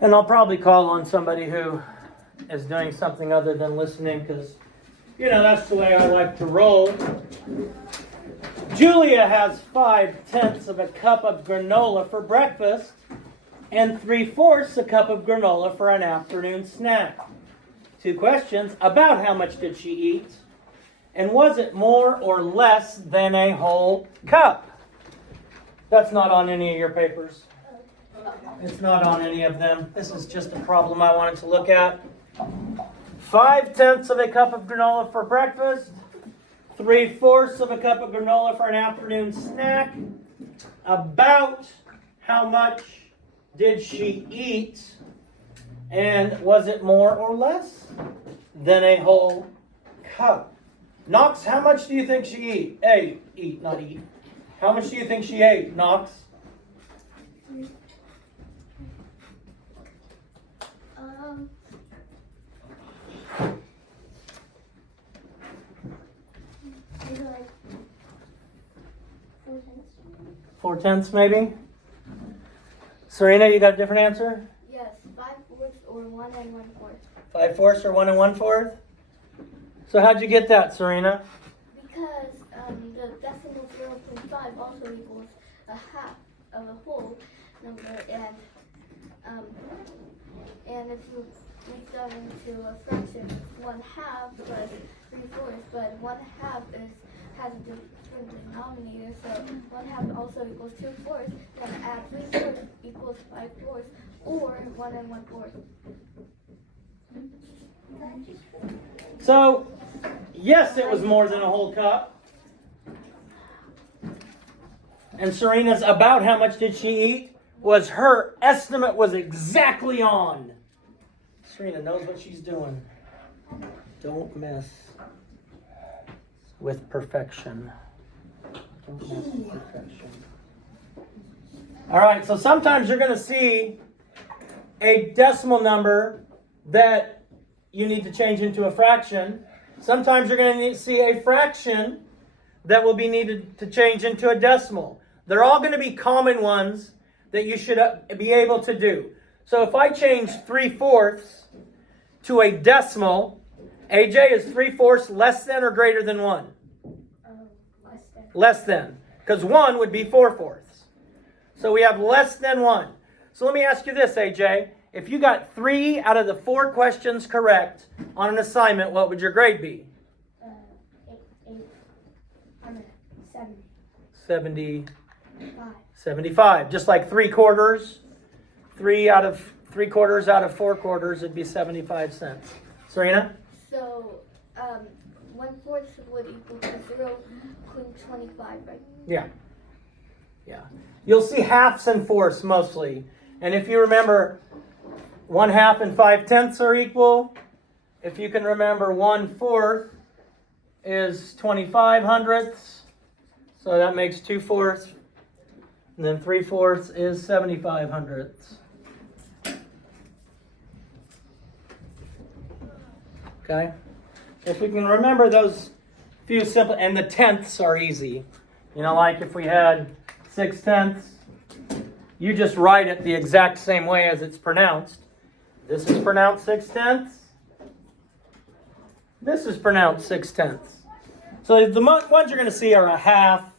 And I'll probably call on somebody who is doing something other than listening because, that's the way I like to roll. Julia has 5/10 of a cup of granola for breakfast and 3/4 a cup of granola for an afternoon snack. 2 questions. About how much did she eat? And was it more or less than a whole cup? That's not on any of your papers. It's not on any of them. This is just a problem I wanted to look at. 5/10 of a cup of granola for breakfast. 3/4 of a cup of granola for an afternoon snack. About how much did she eat? And was it more or less than a whole cup? Knox, how much do you think she ate? Eat, not eat. How much do you think she ate, Knox? Maybe like 4 4/10 maybe? Serena, you got a different answer? Yes, 5/4 or 1 1/4. 5/4 or 1 1/4? So how'd you get that, Serena? Because the decimal 0.5 also equals a half of a whole number, and if you make that into a fraction, it's 1/2 plus 3/4, but 1/2 has a different denominator, so 1/2 also equals 2/4. Then add 3/4 equals 5/4, or 1 1/4. So, yes, it was more than a whole cup. And Serena's about how much did she eat was her estimate was exactly on. Serena knows what she's doing. Don't mess with perfection. Don't mess with perfection. All right, so sometimes you're going to see a decimal number that you need to change into a fraction. Sometimes you're going to see a fraction that will be needed to change into a decimal. They're all going to be common ones that you should be able to do. So if I change 3/4 to a decimal, AJ, is 3/4 less than or greater than 1? Less than. Less than. Because 1 would be 4/4. So we have less than 1. So let me ask you this, AJ. If you got 3 out of the 4 questions correct on an assignment, what would your grade be? 70. 75. Just like 3/4. 3 out of 3/4 out of 4 quarters, it'd be 75 cents. Serena? So 1/4 would equal to 0.25, right? Yeah. You'll see halves and fourths mostly. And if you remember, 1/2 and 5/10 are equal. If you can remember, 1/4 is 25 hundredths. So that makes 2/4. And then 3/4 is 75 hundredths. Okay? If we can remember those few simple, and the tenths are easy. Like if we had 6/10, you just write it the exact same way as it's pronounced. This is pronounced 6/10. This is pronounced 6/10. So the ones you're going to see are a half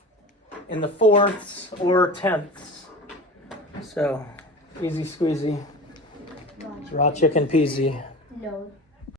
in the fourths or tenths. So easy squeezy. Raw chicken peasy. No.